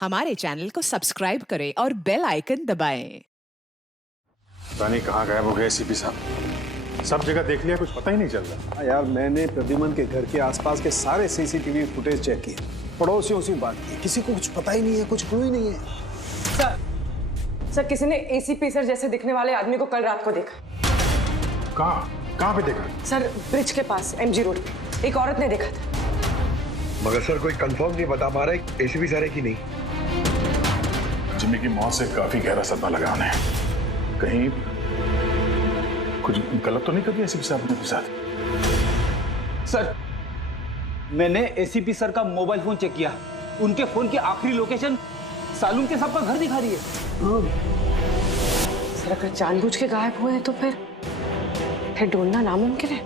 हमारे चैनल को सब्सक्राइब करें और बेल आइकन दबाएं। पता नहीं कहाँ गायब हो गए एसीपी साहब। सब जगह देख लिया, कुछ पता ही नहीं चल रहा। हाँ यार, मैंने प्रद्युमन के घर के आसपास के सारे सीसीटीवी फुटेज चेक किए, पड़ोसियों से बात की, किसी को कुछ पता ही नहीं है, कुछ क्लू ही नहीं है। सर किसी ने एसीपी सर जैसे दिखने वाले आदमी को कल रात को देखा। कहाँ पे देखा? सर ब्रिज के पास एमजी रोड पे एक औरत ने देखा था। मगर सर कोई कंफर्म नहीं बता पा रहा है एसीपी सर है कि नहीं। जिम्मी की मौत से काफी गहरा सदमा लगा उन्हें। कहीं कुछ गलत तो नहीं कर दिया एसीपी साहब ने के साथ? सर मैंने एसीपी सर का मोबाइल फोन चेक किया, उनके फोन की आखिरी लोकेशन सालून के साहब का घर दिखा रही है। सर अगर जानबूझ के गायब हुए हैं तो फिर ढूंढना नामुमकिन है।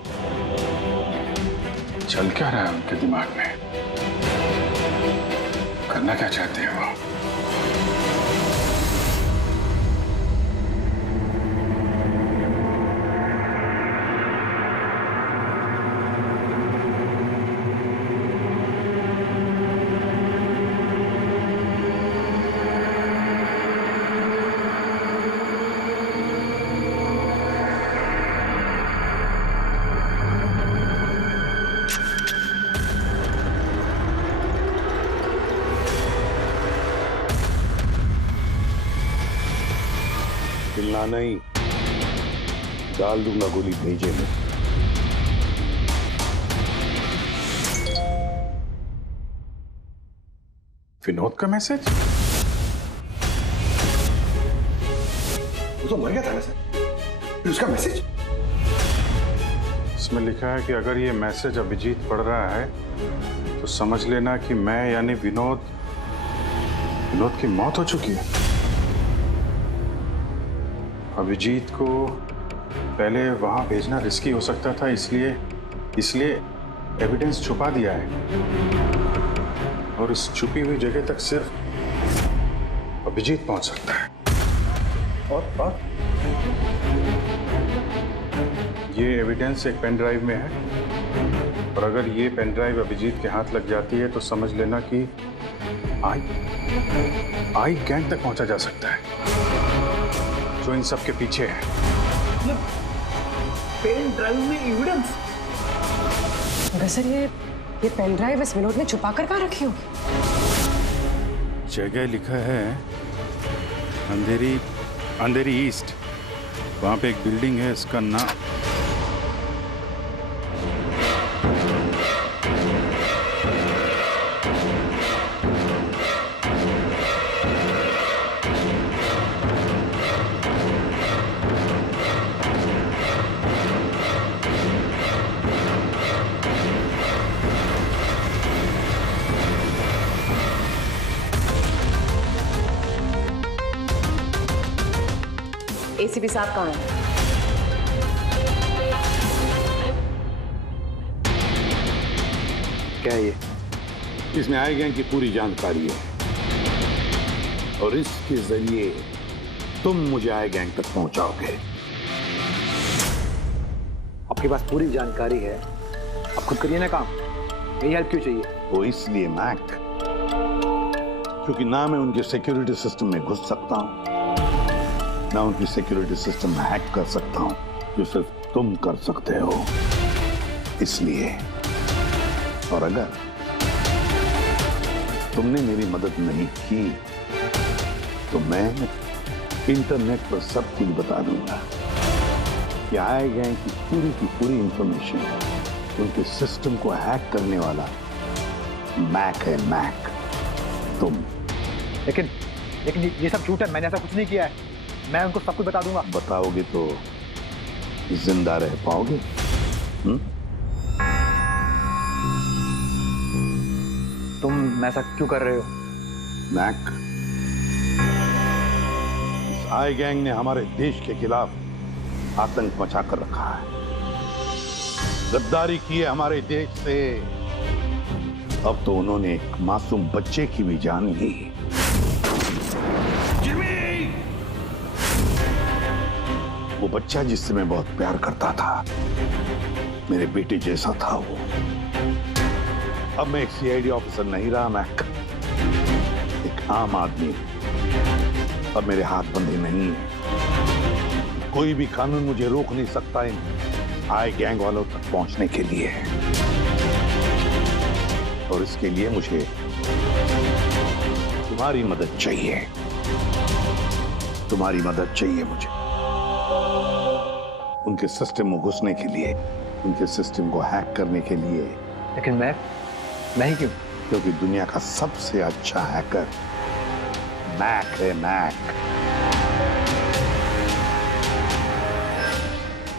चल क्या रहा है उनके दिमाग में? करना क्या चाहते हैं वो? चिल्लाना नहीं, डाल दूंगा गोली भेजे में। विनोद का मैसेज? वो तो मर गया था ना सर, फिर उसका मैसेज। इसमें लिखा है कि अगर ये मैसेज अभिजीत पढ़ रहा है तो समझ लेना कि मैं यानी विनोद की मौत हो चुकी है। अभिजीत को पहले वहां भेजना रिस्की हो सकता था, इसलिए एविडेंस छुपा दिया है और इस छुपी हुई जगह तक सिर्फ अभिजीत पहुंच सकता है। और ये एविडेंस एक पेन ड्राइव में है और अगर ये पेन ड्राइव अभिजीत के हाथ लग जाती है तो समझ लेना कि आई गैंग तक पहुंचा जा सकता है जो इन सब के पीछे है। पेन ड्राइव में एविडेंस? मगर सर ये पेन ड्राइव इस विनोद ने छुपा कर कहाँ रखी होगी? जगह लिखा है अंधेरी ईस्ट। वहां पे एक बिल्डिंग है, इसका नाम एसीपी साहब कहाँ हैं? क्या ये? इसमें आई गैंग की पूरी जानकारी है और इसके जरिए तुम मुझे आई गैंग तक पहुंचाओगे। आपके पास पूरी जानकारी है, आप खुद करिए ना काम। यही हेल्प क्यों चाहिए? वो इसलिए मैक, क्योंकि ना मैं उनके सिक्योरिटी सिस्टम में घुस सकता हूं, ना उनकी सिक्योरिटी सिस्टम हैक कर सकता हूं, जो सिर्फ तुम कर सकते हो। इसलिए और अगर तुमने मेरी मदद नहीं की तो मैं इंटरनेट पर सब कुछ बता दूंगा कि आई गैंग की पूरी इंफॉर्मेशन उनके सिस्टम को हैक करने वाला मैक है। मैक तुम। लेकिन ये सब झूठ है, मैंने ऐसा कुछ नहीं किया है। मैं उनको सब कुछ बता दूंगा। बताओगे तो जिंदा रह पाओगे? तुम ऐसा क्यों कर रहे हो? मैक, इस आई गैंग ने हमारे देश के खिलाफ आतंक मचा कर रखा है, गद्दारी की है हमारे देश से। अब तो उन्होंने एक मासूम बच्चे की भी जान ली। वो बच्चा जिससे मैं बहुत प्यार करता था, मेरे बेटे जैसा था वो। अब मैं एक सीआईडी ऑफिसर नहीं रहा मैक, एक आम आदमी हूं और मेरे हाथ बंधे नहीं है। कोई भी कानून मुझे रोक नहीं सकता इन आई गैंग वालों तक पहुंचने के लिए। और इसके लिए मुझे तुम्हारी मदद चाहिए। तुम्हारी मदद चाहिए मुझे उनके सिस्टम में घुसने के लिए, उनके सिस्टम को हैक करने के लिए। लेकिन मैं ही क्यों? क्योंकि दुनिया का सबसे अच्छा हैकर मैक है, मैक।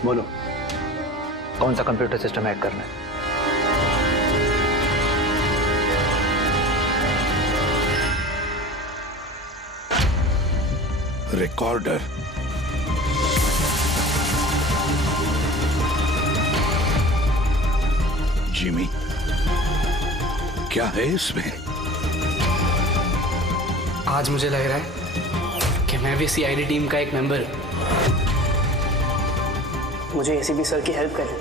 बोलो, कौन सा कंप्यूटर सिस्टम हैक करना है? रिकॉर्डर। जिमी, क्या है इसमें? आज मुझे लग रहा है कि मैं भी सीआईडी टीम का एक मेंबर हूं। मुझे एसीपी सर की हेल्प करनी।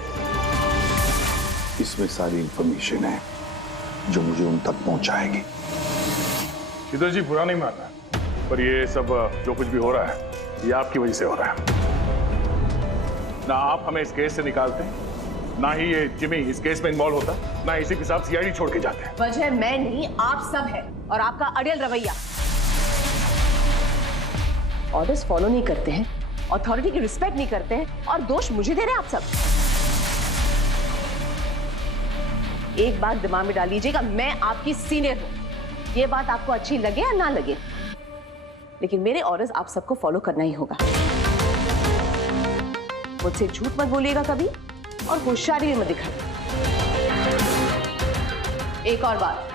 इसमें सारी इंफॉर्मेशन है जो मुझे उन तक पहुंचाएगी। शीतल जी, बुरा नहीं मानना, पर ये सब जो कुछ भी हो रहा है ये आपकी वजह से हो रहा है। ना आप हमें इस केस से निकालते हैं, ना ही ये जिमी इस केस में इन्वॉल्व होता, ना एसीपी साहब सीआईडी छोड़ के जाते हैं। वजह मैं नहीं, आप सब है और आपका अड़ियल रवैया। ऑर्डर्स फॉलो नहीं करते हैं, अथॉरिटी की रिस्पेक्ट नहीं करते हैं और दोष मुझे दे रहे हैं आप सब। एक बात दिमाग में डाल लीजिएगा, मैं आपकी सीनियर हूं। ये बात आपको अच्छी लगे या ना लगे, लेकिन मेरे ऑर्डर्स आप सबको फॉलो करना ही होगा। मुझसे झूठ मत बोलिएगा कभी और होशियारी भी मत दिखाइए। एक और बात,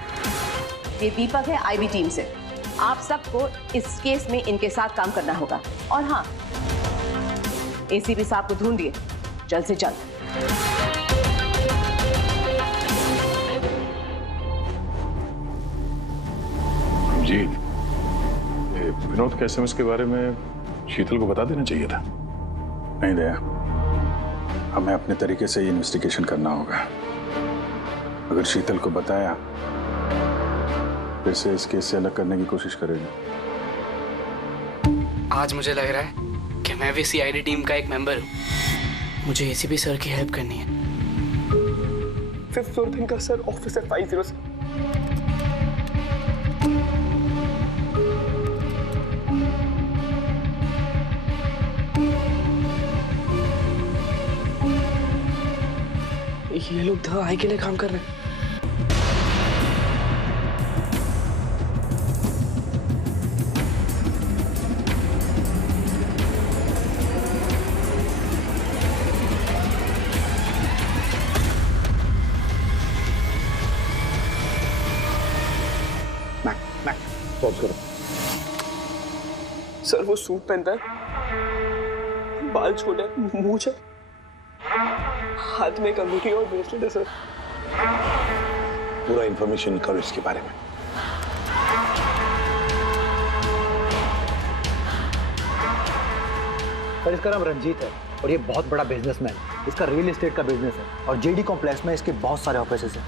ये दीपक है आईबी टीम से। आप सबको इस केस में इनके साथ काम करना होगा। और हाँ, एसीपी साहब को ढूंढिए जल्द से जल्द। जी, ये विनोद के एसएमएस के बारे में शीतल को बता देना चाहिए था। नहीं दया, हमें अपने तरीके से ये इन्वेस्टिगेशन करना होगा। अगर शीतल को बताया फिर से इस केस से अलग करने की कोशिश करेगी। आज मुझे लग रहा है कि मैं भी सीआईडी टीम का एक मेंबर हूं। मुझे एसीपी सर की हेल्प करनी है। 5th फ्लोर पे इनका सर, ऑफिसर 50। ये लोग द आई के लिए काम कर रहे हैं। पॉज करो। सर वो सूट पहनता है, बाल छोटे, मूंछ है, हाथ में एक अंगूठी और ब्रेसलेट है सर। पूरा इंफॉर्मेशन करो इसके बारे में। सर इसका नाम रंजीत है और ये बहुत बड़ा बिजनेसमैन। इसका रियल एस्टेट का बिजनेस है और जेडी कॉम्प्लेक्स में इसके बहुत सारे ऑफिसेस हैं।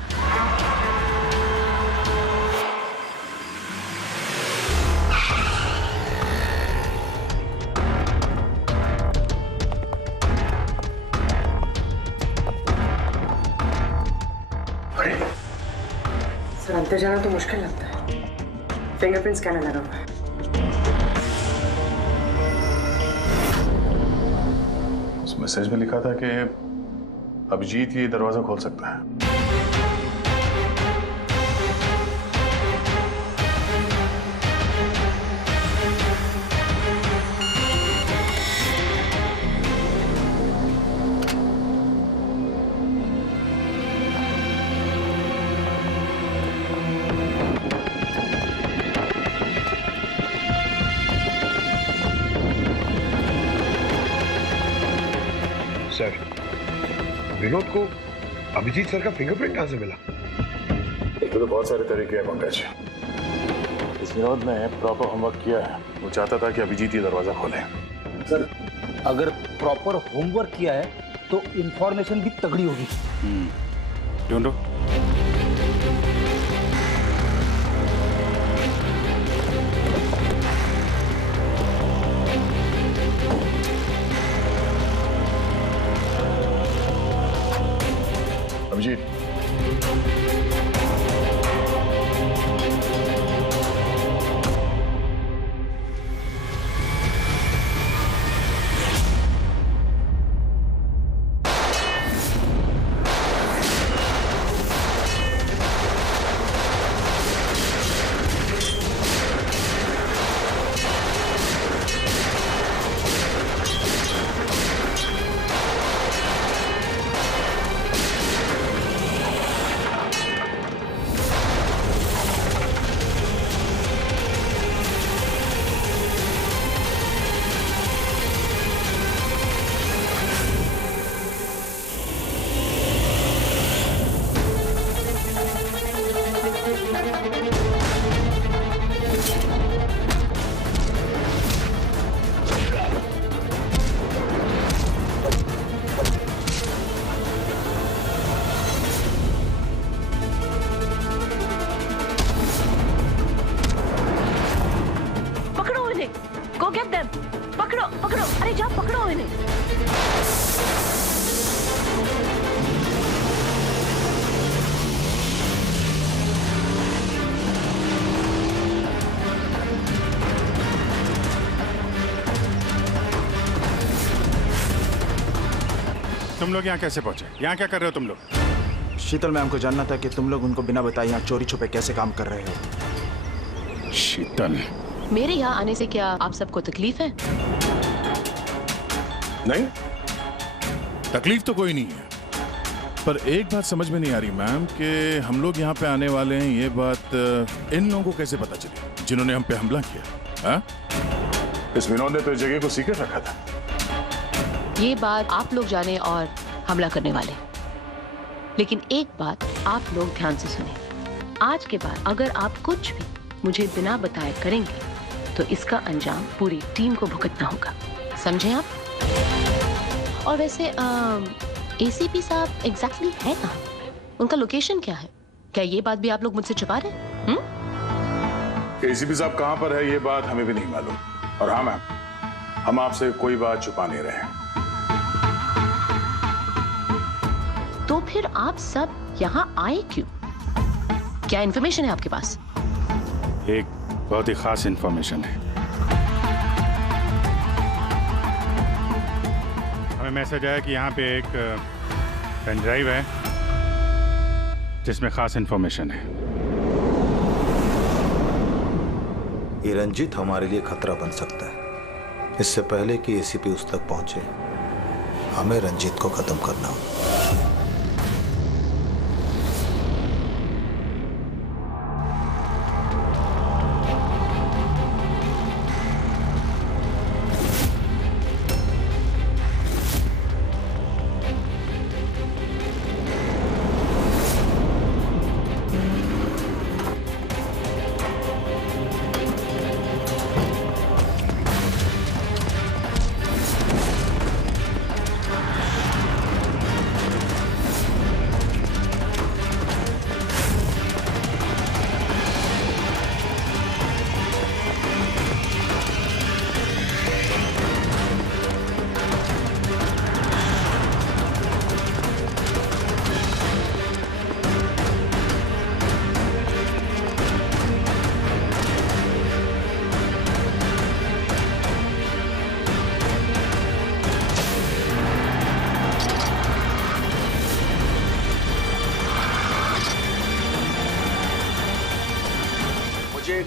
सर अंदर जाना तो मुश्किल लगता है। फिंगरप्रिंट स्कैनर लगा हुआ है। उस मैसेज में लिखा था कि अभिजीत ये दरवाजा खोल सकता है। सर, विनोद को अभिजीत सर का फिंगरप्रिंट कहां से मिला? तो बहुत सारे तरीके हैं पंकज। इस विनोद ने प्रॉपर होमवर्क किया है। वो चाहता था कि अभिजीत ये दरवाजा खोले। सर अगर प्रॉपर होमवर्क किया है तो इंफॉर्मेशन भी तगड़ी होगी। ढूंढो। them. पकड़ो पकड़ो, अरे जाओ पकड़ो इन्हें। तुम लोग यहाँ कैसे पहुंचे? यहाँ क्या कर रहे हो तुम लोग? शीतल मैम को जानना था कि तुम लोग उनको बिना बताए यहाँ चोरी छुपे कैसे काम कर रहे हो। शीतल, मेरे यहाँ आने से क्या आप सबको तकलीफ है? नहीं, तकलीफ तो कोई नहीं है, पर एक बात समझ में नहीं आ रही मैम कि हम लोग यहाँ पे आने वाले हैं, ये बात इन लोगों को कैसे पता चली जिन्होंने हम पे हमला किया? हाँ? इस विनोद ने तो इस जगह को सीक्रेट रखा था। ये बात आप लोग जाने और हमला करने वाले, लेकिन एक बात आप लोग ध्यान से सुने। आज के बाद अगर आप कुछ भी मुझे बिना बताए करेंगे तो इसका अंजाम पूरी टीम को भुगतना होगा, समझे आप? और वैसे एसीपी साहब एग्जैक्टली है कहाँ? उनका लोकेशन क्या है? क्या ये बात भी आप लोग मुझसे छुपा रहे हैं? एसीपी साहब कहाँ पर है ये बात हमें भी नहीं मालूम। और हाँ मैम, हम आपसे कोई बात छुपा नहीं रहे हैं। तो फिर आप सब यहाँ आए क्यों? क्या इन्फॉर्मेशन है आपके पास? एक बहुत ही खास इंफॉर्मेशन है। हमें मैसेज आया कि यहाँ पे एक पेन ड्राइव है जिसमें खास इंफॉर्मेशन है। ये रंजीत हमारे लिए खतरा बन सकता है। इससे पहले कि एसीपी उस तक पहुंचे, हमें रंजीत को खत्म करना होगा।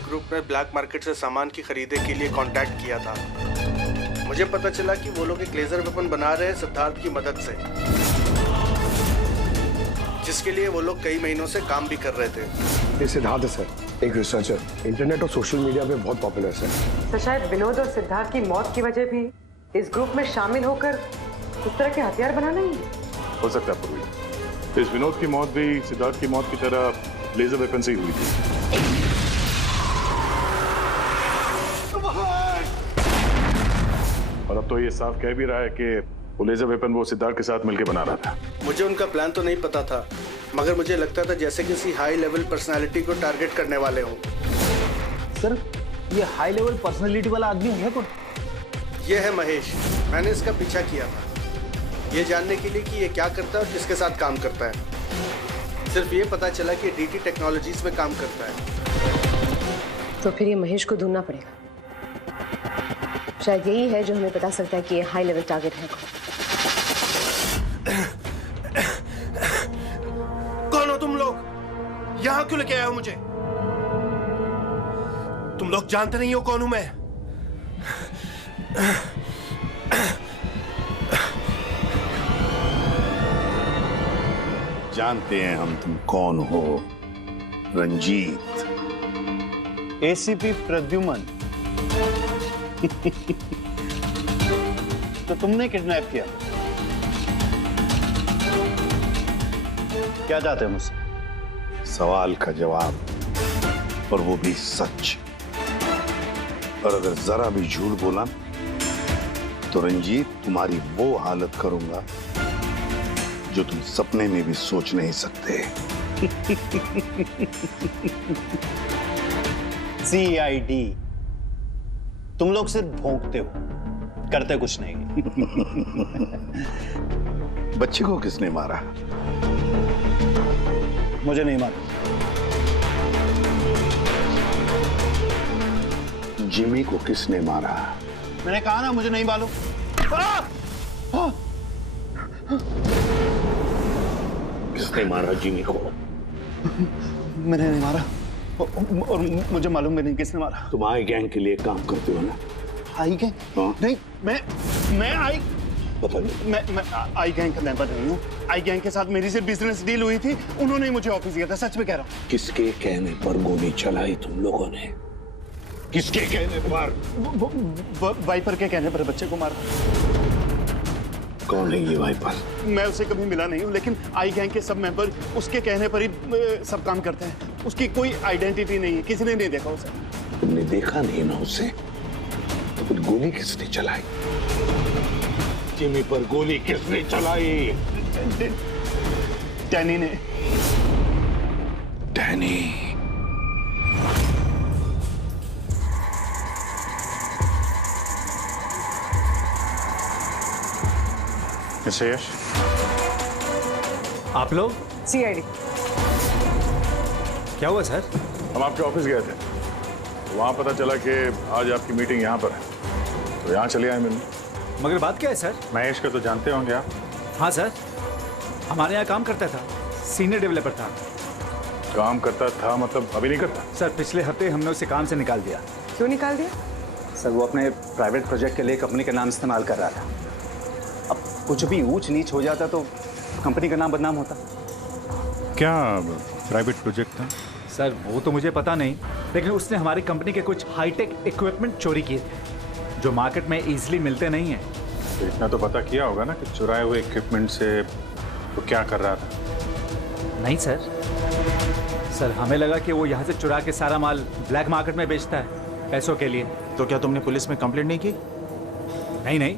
ग्रुप ने ब्लैक मार्केट से सामान की खरीदे के लिए कांटेक्ट किया था। मुझे पता चला कि वो लोग एक लेजर वेपन बना रहे हैं सिद्धार्थ की मदद से, जिसके लिए वो लोग कई महीनों से काम भी कर रहे थे। ये सिद्धार्थ है सर, एक रिसर्चर, इंटरनेट और सोशल मीडिया पे बहुत पॉपुलर है सर। तो शायद विनोद और सिद्धार्थ की मौत की वजह भी इस ग्रुप में शामिल होकर इस तरह के हथियार बनाना ही है। हो सकता है पूर्वी, इस विनोद की मौत भी सिद्धार्थ की मौत की तरह लेजर वेपन से ही हुई थी। और अब तो ये साफ कह भी रहा है कि वो लेजर वेपन वो सिद्धार्थ के साथ मिलकर बना रहा था। मुझे उनका प्लान तो नहीं पता था, मगर मुझे लगता था जैसे किसी हाई लेवल पर्सनालिटी को टारगेट करने वाले हों। सर, ये हाई लेवल पर्सनालिटी वाला आदमी है कौन? ये है महेश। मैंने इसका पीछा किया था ये जानने के लिए कि ये क्या करता है और किसके साथ काम करता है। सिर्फ ये पता चला कि डीटी टेक्नोलॉजीज में काम करता है। तो फिर ये महेश को ढूंढना पड़ेगा। शायद यही है जो हमें बता सकता है कि ये हाई लेवल टारगेट है। कौन हो तुम लोग? यहाँ क्यों लेके आए हो मुझे? तुम लोग जानते नहीं हो कौन हूं मैं। जानते हैं हम तुम कौन हो, रंजीत। एसीपी प्रद्युमन। तो तुमने किडनैप किया? क्या चाहते हो मुझसे? सवाल का जवाब, और वो भी सच। और अगर जरा भी झूठ बोला तो रंजीत तुम्हारी वो हालत करूंगा जो तुम सपने में भी सोच नहीं सकते। CID तुम लोग सिर्फ भौंकते हो, करते कुछ नहीं। बच्चे को किसने मारा? मुझे नहीं मालूम। जिमी को किसने मारा? मैंने कहा ना मुझे नहीं मालूम। किसने मारा जिमी को? मैंने नहीं मारा और मुझे मालूम भी नहीं किसने मारा। तुम आई गैंग के लिए काम करते हो ना? आई गैंग? नहीं, मैं आई पता नहीं। मैं आई गैंग का मेंबर नहीं हूँ। आई गैंग के साथ मेरी सिर्फ बिजनेस डील हुई थी, उन्होंने ही मुझे ऑफिस दिया था, सच में कह रहा हूँ। किसके कहने पर गोली चलाई तुम लोगों ने? किसके कहने पर? वाइपर के कहने पर बच्चे को मारा। कौन है ये वाइपर? मैं उसे कभी मिला नहीं हूँ, लेकिन आई गैंग के सब मेंबर उसके कहने पर ही सब काम करते हैं। उसकी कोई आइडेंटिटी नहीं है, किसी ने नहीं देखा उसे। तुमने देखा नहीं ना उसे? तो फिर गोली किसने चलाई? जिमी पर गोली किसने चलाई? डैनी ने। डैनी? मिस्टर यश, आप लोग? सीआईडी। क्या हुआ सर? हम आपके ऑफिस गए थे, वहां पता चला कि आज आपकी मीटिंग यहाँ पर है, तो यहाँ चले आए मिलने। मगर बात क्या है सर? महेश को तो जानते होंगे आप? हाँ सर, हमारे यहाँ काम करता था, सीनियर डेवलपर था। काम करता था मतलब अभी नहीं करता? सर पिछले हफ्ते हमने उसे काम से निकाल दिया। क्यों निकाल दिया? सर वो अपने प्राइवेट प्रोजेक्ट के लिए कंपनी का नाम इस्तेमाल कर रहा था। अब कुछ भी ऊंच नीच हो जाता तो कंपनी का नाम बदनाम होता। क्या प्राइवेट प्रोजेक्ट था? सर वो तो मुझे पता नहीं, लेकिन उसने हमारी कंपनी के कुछ हाईटेक इक्विपमेंट चोरी किए थे जो मार्केट में इजीली मिलते नहीं हैं। तो इतना तो पता किया होगा ना कि चुराए हुए इक्विपमेंट से वो क्या कर रहा था? नहीं सर, हमें लगा कि वो यहाँ से चुरा के सारा माल ब्लैक मार्केट में बेचता है पैसों के लिए। तो क्या तुमने पुलिस में कंप्लेंट नहीं की? नहीं,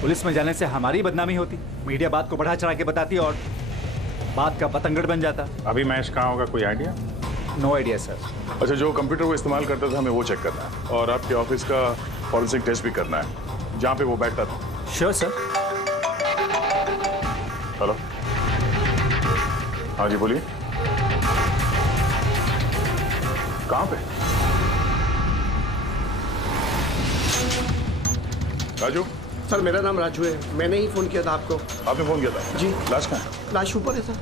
पुलिस में जाने से हमारी बदनामी होती, मीडिया बात को बढ़ा चढ़ा के बताती और बात का पतंगड़ बन जाता। अभी महेश कहाँ होगा, कोई आइडिया? No idea sir. अच्छा, जो कंप्यूटर वो इस्तेमाल करता था हमें वो चेक करना है और आपके ऑफिस का फॉरेंसिक टेस्ट भी करना है जहाँ पे वो बैठता था। Sure sir. हेलो, हाँ जी बोलिए, कहाँ पे? राजू? सर मेरा नाम राजू है, मैंने ही फोन किया था आपको। आपने फोन किया था? जी। लाश कहाँ है? लाश ऊपर है सर।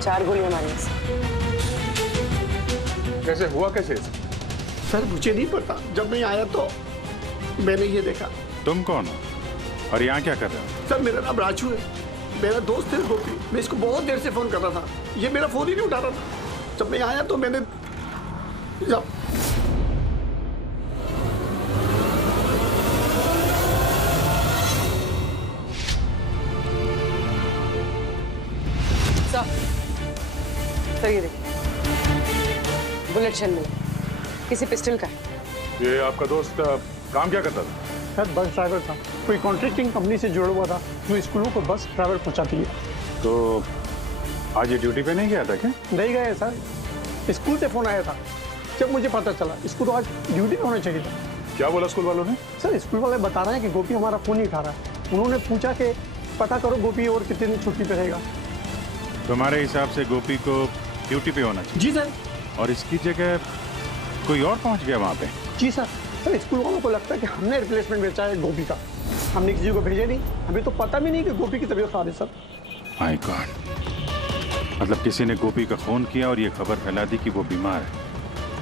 चार गोलियां मारी। कैसे हुआ, कैसे? सर मुझे नहीं पता, जब मैं आया तो मैंने ये देखा। तुम कौन हो और यहाँ क्या कर रहे हो? सर मेरा नाम राजू है, मेरा दोस्त है गोपी। मैं इसको बहुत देर से फोन कर रहा था, ये मेरा फोन ही नहीं उठा रहा था। जब मैं आया तो मैंने सर ये देखिए, बुलेट शेल मिला, किसी पिस्टल का है। ये आपका दोस्त काम क्या करता था? सर बस ड्राइवर था, कोई कॉन्ट्रैक्टिंग कंपनी से जुड़ा हुआ था जो स्कूलों को बस ड्राइवर पहुंचाती है। तो आज ये ड्यूटी पे नहीं गया था क्या? नहीं गए सर, स्कूल से फोन आया था, जब मुझे पता चला इसको तो आज ड्यूटी पे होना चाहिए था। क्या बोला स्कूल वालों ने? सर स्कूल वाले बता रहे हैं कि गोपी हमारा फोन नहीं उठा रहा है। उन्होंने पूछा कि पता करो गोपी और कितने दिन छुट्टी पे रहेगा। तुम्हारे हिसाब से गोपी को ड्यूटी पे होना चाहिए? जी सर। और इसकी जगह कोई और पहुंच गया वहाँ पे? जी सर। सर स्कूल वालों को लगता है कि हमने रिप्लेसमेंट बेचा है गोपी का, हमने किसी को भेजा नहीं, हमें तो पता भी नहीं कि गोपी की तबीयत खराब है सर। माय गॉड, मतलब किसी ने गोपी का फोन किया और ये खबर फैला दी कि वो बीमार है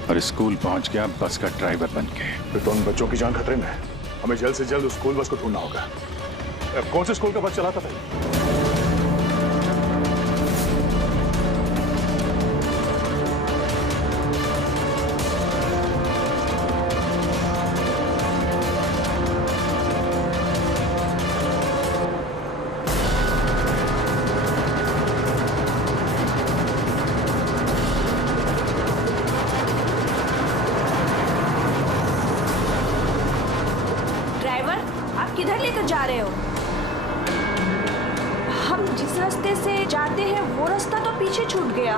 और स्कूल पहुंच गया बस का ड्राइवर बन के। फिर तो उन बच्चों की जान खतरे में है, हमें जल्द से जल्द उस स्कूल बस को ढूंढना होगा। कौन से स्कूल का बस चलाता था? आप किधर लेकर जा रहे हो? हम जिस रास्ते से जाते हैं वो रास्ता तो पीछे छूट गया।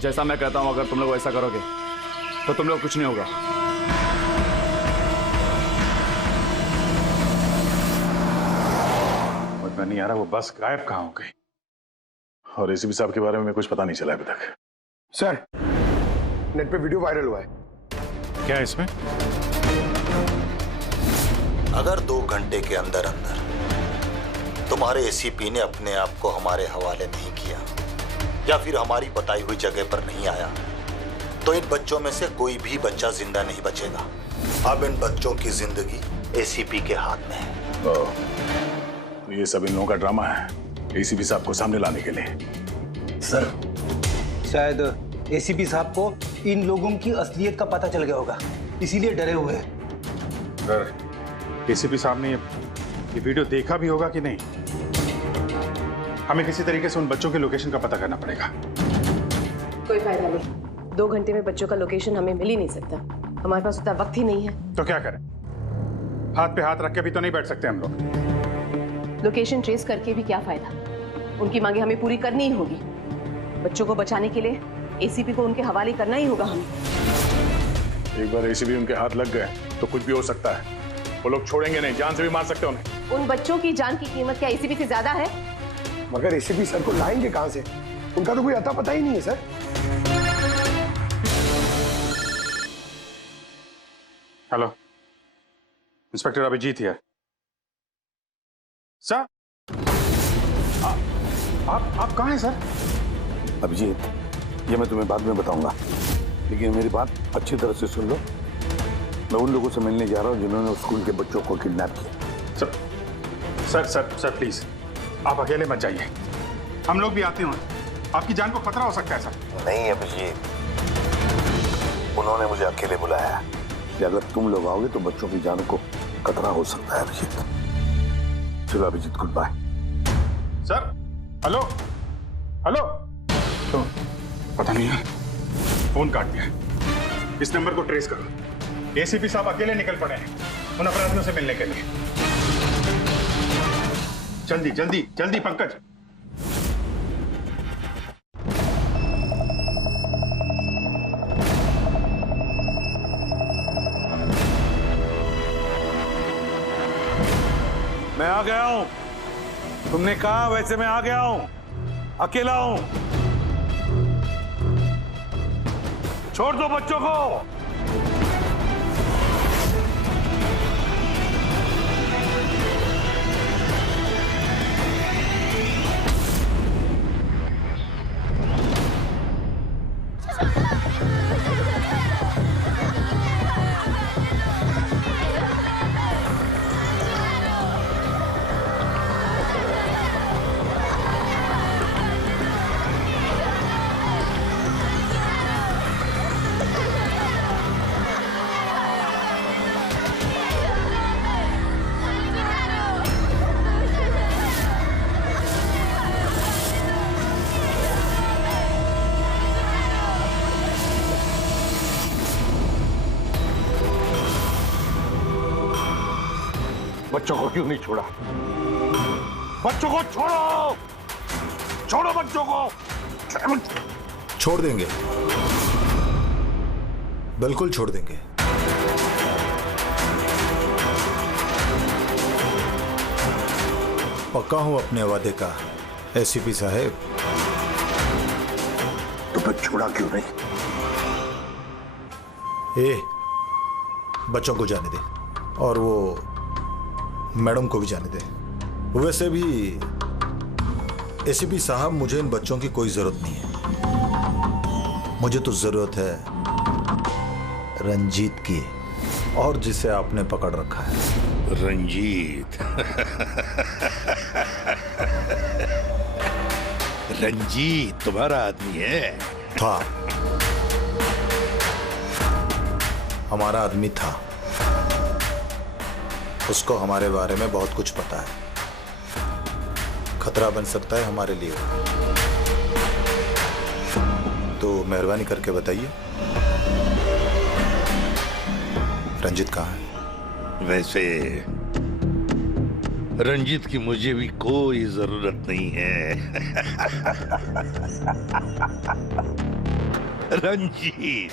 जैसा मैं कहता हूं, अगर तुम लोग ऐसा करोगे तो तुम लोग कुछ नहीं होगा। मुझे नहीं आ रहा वो बस गायब कहाँ हो गई, और एसीपी साहब के बारे में कुछ पता नहीं चला अभी तक। सर, नेट पे वीडियो वायरल हुआ है। क्या है इसमें? अगर 2 घंटे के अंदर अंदर तुम्हारे एसीपी ने अपने आप को हमारे हवाले नहीं किया या फिर हमारी बताई हुई जगह पर नहीं आया, तो इन बच्चों में से कोई भी बच्चा जिंदा नहीं बचेगा। अब इन बच्चों की जिंदगी एसीपी के हाथ में है। तो ये सब इन लोगों का ड्रामा है एसीपी साहब को सामने लाने के लिए। सर, शायद एसीपी साहब को इन लोगों की असलियत का पता चल गया होगा, इसीलिए डरे हुए हैं। सर, एसीपी साहब ने ये वीडियो देखा भी होगा कि नहीं? हमें किसी तरीके से उन बच्चों के लोकेशन का पता करना पड़ेगा। कोई फायदा नहीं, 2 घंटे में बच्चों का लोकेशन हमें मिल ही नहीं सकता। हमारे पास उतना वक्त ही नहीं है। तो क्या करें? हाथ पे हाथ रख के भी तो नहीं बैठ सकते हम लोग। लोकेशन ट्रेस करके भी क्या फायदा? उनकी मांगे हमें पूरी करनी ही होगी। बच्चों को बचाने के लिए एसीपी को उनके हवाले करना ही होगा हमें। एक बार एसीपी उनके हाथ लग गए तो कुछ भी हो सकता है। वो लोग छोड़ेंगे नहीं, जान से भी मार सकते हैं उन्हें। उन बच्चों की जान की कीमत क्या एसीपी से ज्यादा है? मगर एसीपी सर को लाएंगे कहां से? उनका तो कोई अता पता ही नहीं है sir. Hello, inspector Abhijeet here. Sir, आप कहाँ हैं सर? अभिजीत, ये मैं तुम्हें बाद में बताऊंगा, लेकिन मेरी बात अच्छी तरह से सुन लो। मैं उन लोगों से मिलने जा रहा हूँ जिन्होंने उस स्कूल के बच्चों को किडनैप किया। सर प्लीज, आप अकेले मत जाइए, हम लोग भी आते हैं। आपकी जान को खतरा हो सकता है सर। नहीं अभिजीत, उन्होंने मुझे अकेले बुलाया है कि अगर तुम लोग आओगे तो बच्चों की जान को खतरा हो सकता है। अभिजीत, चलो Abhijeet, goodbye. Sir, hello hello, तो पता नहीं है, फोन काट दिया। इस नंबर को ट्रेस करो। एसीपी साहब अकेले निकल पड़े हैं उन अपराधियों से मिलने के लिए। जल्दी जल्दी जल्दी पंकज। मैं आ गया हूं। तुमने कहा वैसे मैं आ गया हूं। अकेला हूं। छोड़ दो बच्चों को। बच्चों को क्यों नहीं छोड़ा? बच्चों को छोड़ो, छोड़ो बच्चों को। छोड़ देंगे, बिल्कुल छोड़ देंगे। पक्का हूं अपने वादे का एसीपी साहब। तो फिर छोड़ा क्यों नहीं? बच्चों को जाने दे और वो मैडम को भी जाने दे। वैसे भी एसीपी साहब, मुझे इन बच्चों की कोई जरूरत नहीं है। मुझे तो जरूरत है रंजीत की, और जिसे आपने पकड़ रखा है। रंजीत। रंजीत तुम्हारा आदमी है? था, हमारा आदमी था। उसको हमारे बारे में बहुत कुछ पता है, खतरा बन सकता है हमारे लिए, तो मेहरबानी करके बताइए रंजीत कहाँ है? वैसे रंजीत की मुझे भी कोई जरूरत नहीं है। रंजीत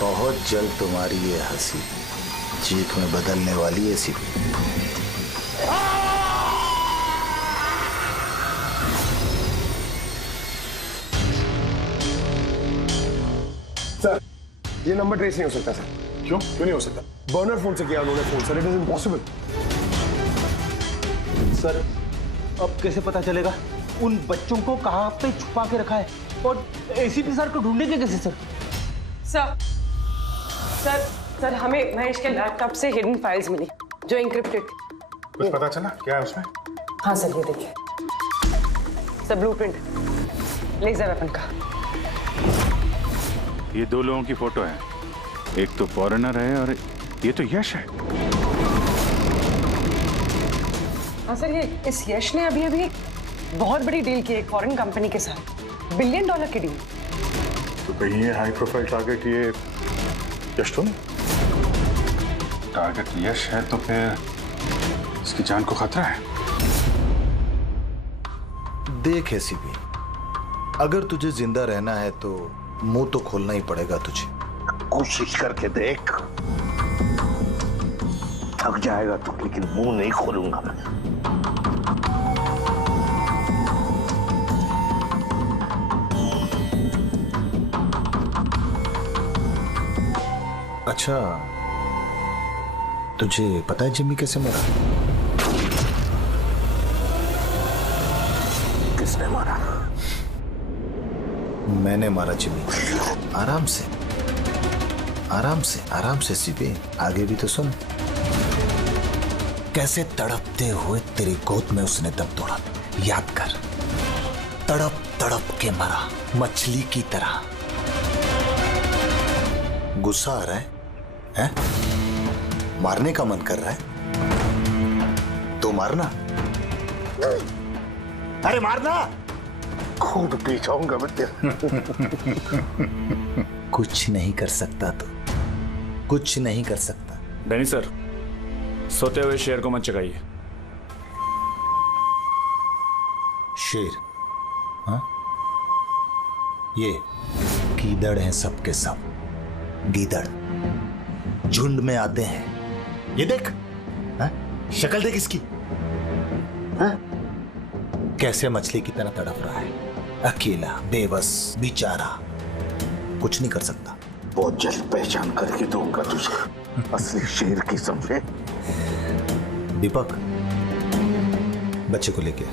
बहुत जल्द तुम्हारी ये हंसी चीख में बदलने वाली है सीपी। सर, ये नंबर ट्रेस नहीं हो सकता सर। क्यों नहीं हो सकता? बर्नर फोन से किया उन्होंने phone sir, it is impossible. Sir, अब कैसे पता चलेगा उन बच्चों को कहाँ पे छुपा के रखा है, और एसीपी सर को ढूंढेंगे कैसे सर? सर सर सर हमें महेश के लैपटॉप से हिडन फाइल्स मिली जो इंक्रिप्टेड थी। कुछ पता चला क्या है उसमें? हाँ सर, ये देखिए सर, ब्लूप्रिंट लेजर वेपन का। ये दो लोगों की फोटो है, एक तो फॉरेनर है और ये तो यश है। हाँ सर, ये इस यश ने अभी अभी बहुत बड़ी डील की एक फॉरेन कंपनी के साथ, $1 बिलियन की डील। तो कहीं ये हाई प्रोफाइल टारगेट ये यश तो नहीं? टारगेट यश है तो फिर इसकी जान को खतरा है। देख एसीपी, अगर तुझे जिंदा रहना है तो मुंह तो खोलना ही पड़ेगा तुझे। कोशिश करके देख, थक जाएगा तो, लेकिन मुंह नहीं खोलूंगा मैं। अच्छा, तुझे पता है जिम्मी कैसे मरा? किसने मारा? मैंने मारा जिम्मी। आराम से आराम से आराम से सीपी, आगे भी तो सुन। कैसे तड़पते हुए तेरी गोद में उसने दम तोड़ा, याद कर। तड़प तड़प के मरा, मछली की तरह। गुस्सा आ रहा है? मारने का मन कर रहा है तो मारना। अरे मारना, खूब पी जाऊंगा मैं तेरा। कुछ नहीं कर सकता तो, कुछ नहीं कर सकता। डैनी सर, सोते हुए शेर को मत जगाइए। शेर? हाँ, ये गीदड़ हैं सबके सब। गीदड़ झुंड में आते हैं। ये देख, शक्ल देख इसकी, कैसे मछली की तरह तड़प रहा है, अकेला, बेबस, बेचारा, कुछ नहीं कर सकता। बहुत जल्द पहचान करके दूंगा तुझे असली शेर की, समझे? दीपक, बच्चे को लेके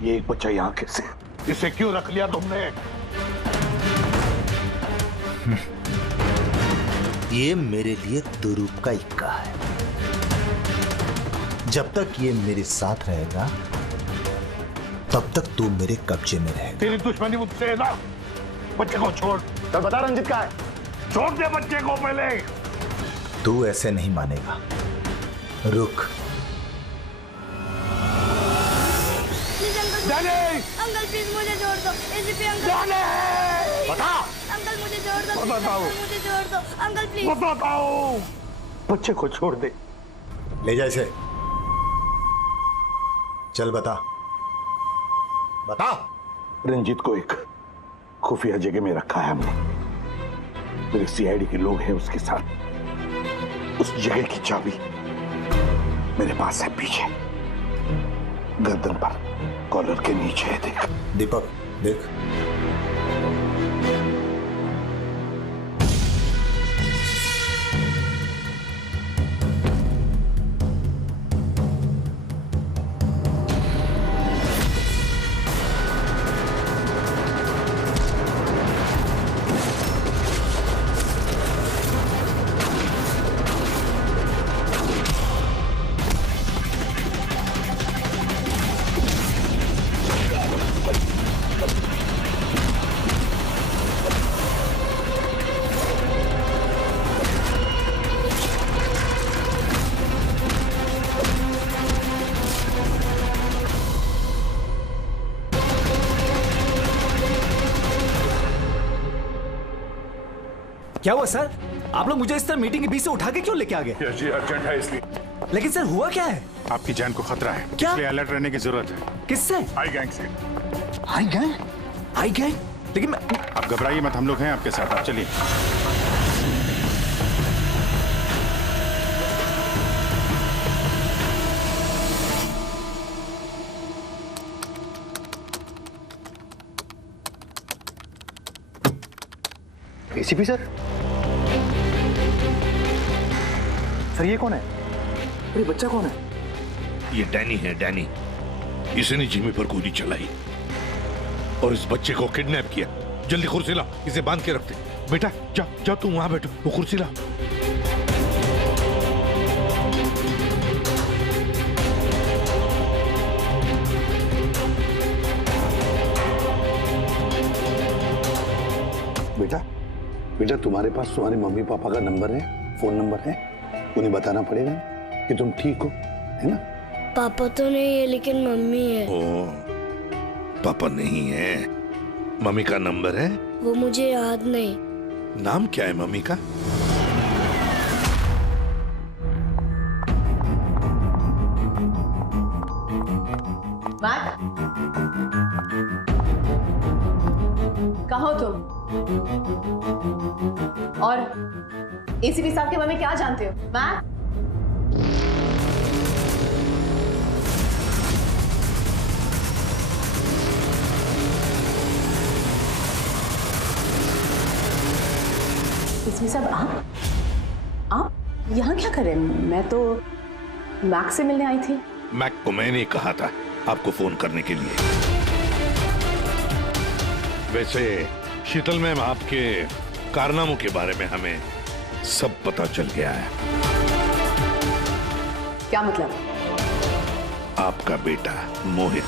ये एक बच्चा यहाँ कैसे? इसे क्यों रख लिया तुमने? ये मेरे लिए दुरूप का इक्का है। जब तक ये मेरे साथ रहेगा तब तक तू मेरे कब्जे में रहेगा। तेरी दुश्मनी मुझसे है ना? बच्चे को छोड़। चल बता रंजित कहाँ है? छोड़ दे बच्चे को पहले। तू ऐसे नहीं मानेगा, रुक। अंकल प्लीज मुझे छोड़ दो, एसीपी अंकल। बता। अंकल मुझे छोड़ दो, बताओ। मुझे छोड़ दो अंकल प्लीज। बताओ। बच्चे को छोड़ दे। ले जा इसे। चल बता, बता। रंजीत को एक खुफिया जगह में रखा है हमने। मेरे सीआईडी के लोग हैं उसके साथ। उस जगह की चाबी मेरे पास है, पीछे गर्दन पर कॉलर के नीचे है। देख दीपक, देख। क्या हुआ सर? आप लोग मुझे इस तरह मीटिंग के बीच से उठा के क्यों लेके आ गए? यश जी अर्जेंट है इसलिए। लेकिन सर हुआ क्या है? आपकी जान को खतरा है, क्या? इसलिए अलर्ट रहने की जरूरत है। किससे? आई गैंग से। आई गैंग? आई गैंग? लेकिन आप घबराइए मत, हम लोग हैं आपके साथ, आप चलिए। ACP sir? सर ये कौन है? अरे बच्चा कौन है? ये डैनी है, डैनी। इसने जिमी पर गोली चलाई और इस बच्चे को किडनैप किया। जल्दी कुर्सी ला, इसे बांध के रखते। बेटा जा जा, तू वहां बैठो, वो कुर्सी ला। बेटा बेटा, तुम्हारे पास तुम्हारे मम्मी पापा का नंबर है, फोन नंबर है? उन्हें बताना पड़ेगा कि तुम ठीक हो, है ना? पापा तो नहीं है लेकिन मम्मी है। ओ, पापा नहीं है, मम्मी का नंबर है? वो मुझे याद नहीं। नाम क्या है मम्मी का? कहाँ हो तुम? और एसीपी साहब के बारे में क्या जानते हो? मैट? एसीपी साहब आप यहाँ क्या कर रहे हैं? मैं तो मैक से मिलने आई थी। मैक को मैंने कहा था आपको फोन करने के लिए। वैसे शीतल मैम, आपके कारनामों के बारे में हमें सब पता चल गया है। क्या मतलब? आपका बेटा मोहित।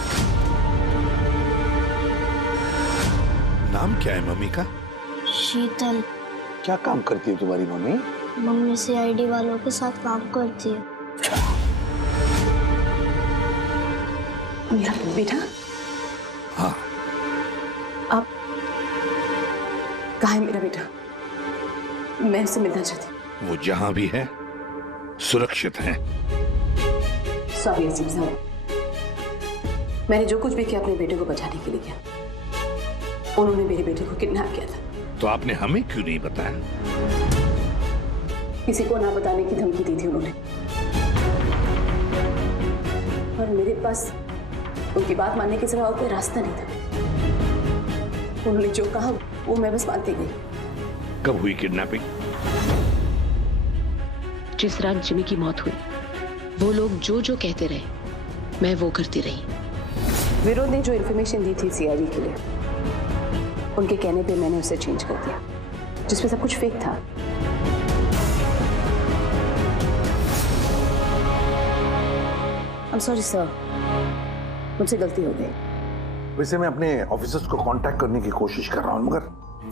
नाम क्या है मम्मी का? शीतल। क्या काम करती है तुम्हारी मम्मी? मम्मी सीआईडी वालों के साथ काम करती है। मेरा बेटा? हाँ। आप कहाँ है मेरा बेटा? मैं उससे मिलना चाहती हूँ। वो जहां भी है सुरक्षित है। सॉरी एसीपी साहब, मैंने जो कुछ भी किया अपने बेटे को बचाने के लिए किया। उन्होंने मेरे बेटे को किडनैप किया था। तो आपने हमें क्यों नहीं बताया? किसी को ना बताने की धमकी दी थी उन्होंने, और मेरे पास उनकी बात मानने के सिवा और कोई रास्ता नहीं था। उन्होंने जो कहा वो मैं बस मानती गई। कब हुई किडनैपिंग? जिस रात जिमी की मौत हुई, वो लोग जो जो कहते रहे मैं वो करती रही। विरोध ने जो इन्फॉर्मेशन दी थी सीआईडी के लिए, उनके कहने पे मैंने उसे चेंज कर दिया, जिसमें सब कुछ फेक था। I'm sorry sir, मुझसे गलती हो गई। वैसे मैं अपने ऑफिसर्स को कांटेक्ट करने की कोशिश कर रहा हूँ, मगर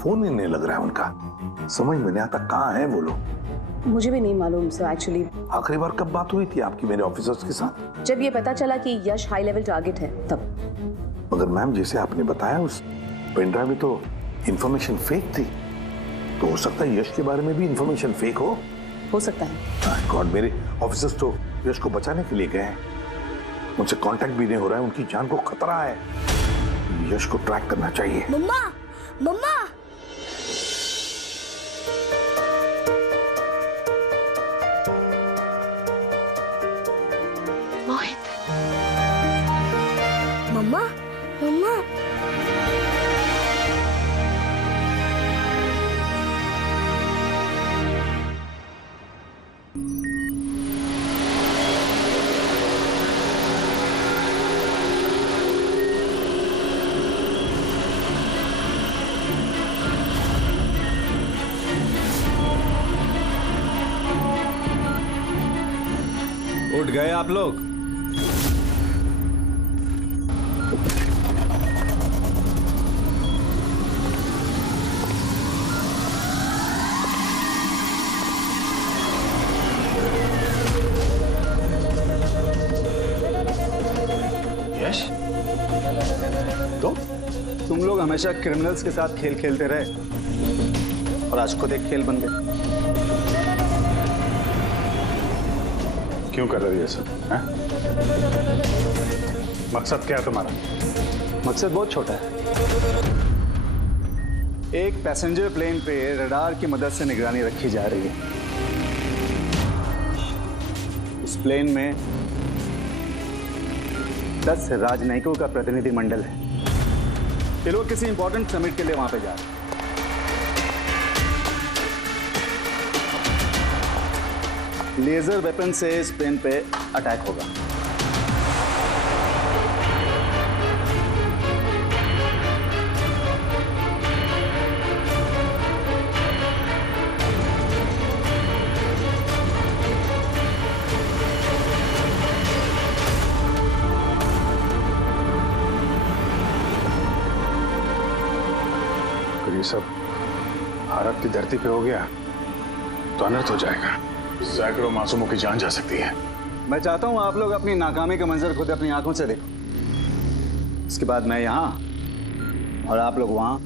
फोन ही नहीं लग रहा है उनका। समझ में नहीं आता कहाँ है वो लोग। मुझे भी नहीं मालूम सर एक्चुअली। आखिरी बार कब बात हुई थी आपकी मेरे ऑफिसर्स के साथ? जब ये पता चला कि यश हाई लेवल टारगेट है तब। मगर मैम, जैसे आपने बताया उस पेन ड्राइव में तो इंफॉर्मेशन फेक थी, तो हो सकता है यश के बारे में भी इंफॉर्मेशन फेक हो सकता है। गॉड, मेरे ऑफिसर्स तो यश को बचाने के लिए गए हैं, उनसे कांटेक्ट भी नहीं हो रहा है, उनकी जान को खतरा है। यश को ट्रैक करना चाहिए। मम्मा, मम्मा। मोहित। मम्मा, मम्मा। उठ गए आप लोग? यश, तो तुम लोग हमेशा क्रिमिनल्स के साथ खेल खेलते रहे। और आज खुद एक खेल बन गए। क्यों कर रहे हो ये सब? मकसद क्या है तुम्हारा? मकसद बहुत छोटा है। एक पैसेंजर प्लेन पे रडार की मदद से निगरानी रखी जा रही है। उस प्लेन में 10 राजनयिकों का प्रतिनिधि मंडल है। ये लोग किसी इंपॉर्टेंट समिट के लिए वहां पे जा रहे हैं। लेजर वेपन से इस प्लेन पे अटैक होगा। अगर ये सब भारत की धरती पे हो गया तो अनर्थ हो जाएगा। सैकड़ों मासूमों की जान जा सकती है। मैं चाहता हूं आप लोग अपनी नाकामी का मंजर खुद अपनी आंखों से देखो। इसके बाद मैं यहां और आप लोग वहां।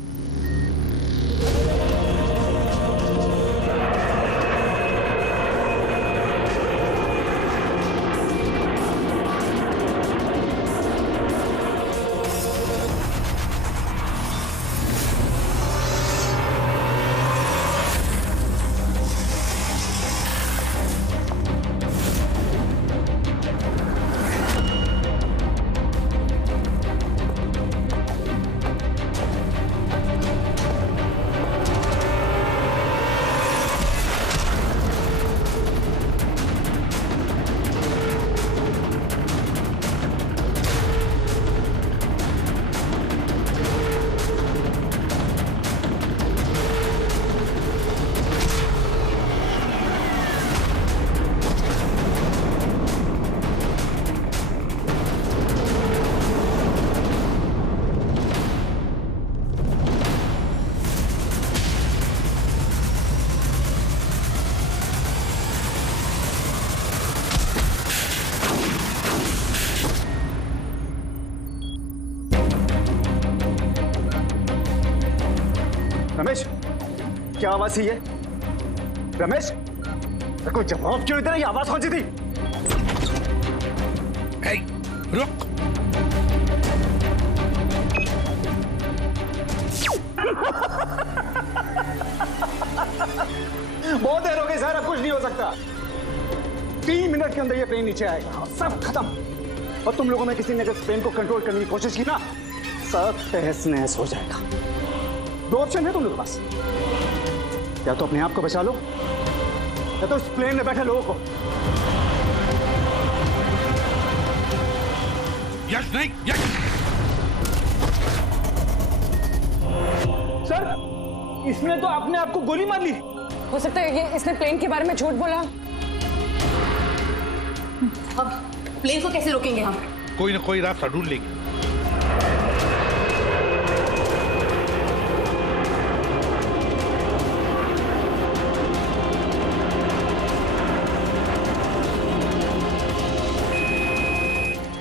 रमेश, क्या आवाज थी ये? रमेश, कोई जवाब क्यों इधर? आवाज कौन सी थी? रुक। बहुत देर हो गई सर, अब कुछ नहीं हो सकता। 3 मिनट के अंदर ये प्लेन नीचे आएगा, सब खत्म। और तुम लोगों में किसी ने अगर प्लेन को कंट्रोल करने की कोशिश की ना, सब तहस नहस हो जाएगा। 2 ऑप्शन है तुम लोगों के पास, या तो अपने आप को बचा लो या तो उस प्लेन में बैठे लोगों को। यश नहीं, यश। सर, इसने तो अपने आप को गोली मार ली। हो सकता है ये इसने प्लेन के बारे में झूठ बोला। अब प्लेन को कैसे रोकेंगे हम? कोई ना कोई रास्ता ढूंढ लेंगे।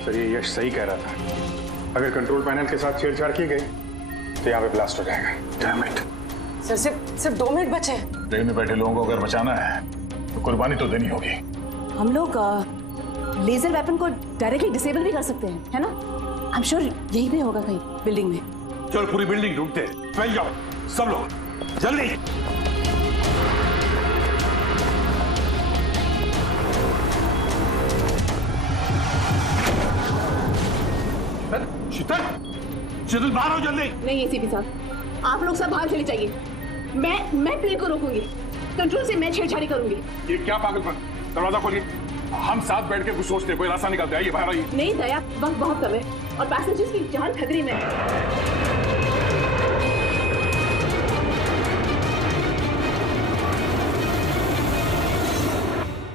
सर, ये यश सही कह रहा था। अगर कंट्रोल पैनल के साथ छेड़छाड़ की गई तो यहाँ पे ब्लास्ट हो जाएगा। Damn it. सर, सिर्फ 2 मिनट बचे हैं। ट्रेन में बैठे लोगों को अगर बचाना है तो कुर्बानी तो देनी होगी। हम लोग लेजर वेपन को डायरेक्टली डिसेबल भी कर सकते हैं, है ना? आई एम श्योर यही पे होगा कहीं बिल्डिंग में। चल, पूरी बिल्डिंग ढूंढते हैं। फैल जाओ सब लोग, जल्दी। शीतल, शीतल बाहर हो जल्दी। नहीं एसीपी साहब, आप लोग सब बाहर चले जाइए। मैं प्लेन को रोकूंगी, कंट्रोल से मैं छेड़छाड़ी करूंगी। ये क्या पागलपन? दरवाजा खोलिए। हम साथ बैठ के कुछ सोचते हैं, कोई रास्ता निकालते हैं। आइए बाहर आइए। नहीं दया, वक्त बहुत कम है और पैसेंजर्स की जान खतरे में है।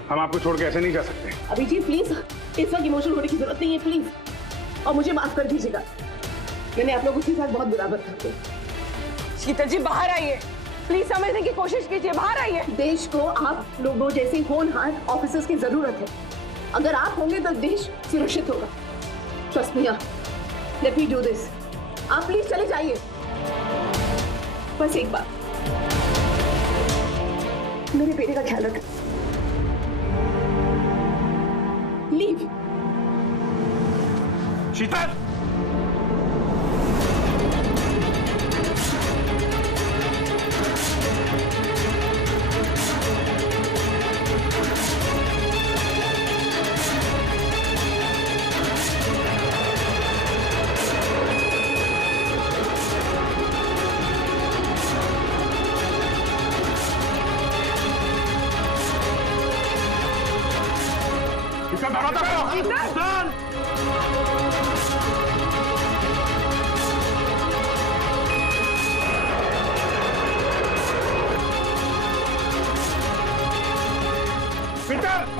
हम आपको छोड़ के ऐसे नहीं जा सकते। अभिजीत प्लीज, इस वक्त इमोशनल होने की जरूरत नहीं है प्लीज, और मुझे माफ कर दीजिएगा। मैंने आप लोगों के साथ बहुत बुरा बर्ताव किया। शीतल जी बाहर आइए, प्लीज समझने की कोशिश कीजिए। बाहर आइए। देश को आप लोगों जैसे होनहार ऑफिसर्स की जरूरत है। अगर आप होंगे तो देश सुरक्षित होगा। Trust me, let me do this. आप प्लीज चले जाइए। बस एक बार। मेरे बेटे का ख्याल रख। लीव। शीतल,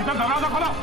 दरवाजा खोलो।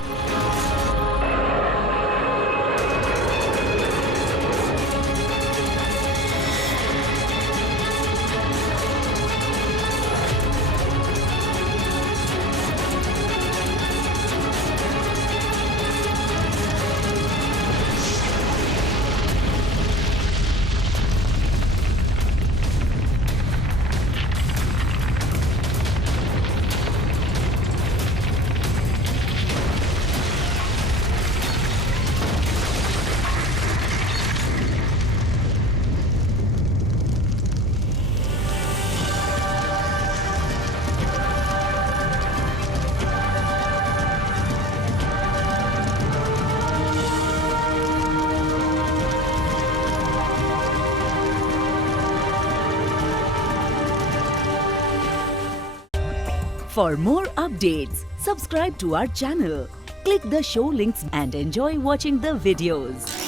For more updates, subscribe to our channel, click the show links and enjoy watching the videos.